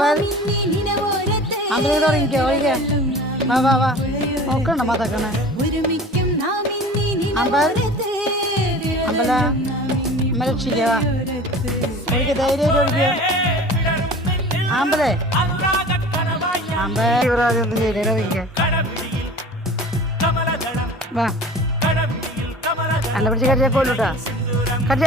അമ്പൽ അമ്പലം തുടങ്ങിക്കോ ഒഴികെ വാ വാ വാ നോക്കണ്ട മതക്കണേ അമ്പൽ അമ്പല അമ്മ രക്ഷിക്കുക വാ ഒഴിക്കുക ധൈര്യമായിട്ട് ഒഴിക്കുക ആമ്പലേ അമ്പൊന്നും ചെയ്തോ ഒഴിക്കുക വാ അല്ല പിടിച്ച് കടിച്ചാൽ കൊല്ലൂട്ടാ കടിച്ച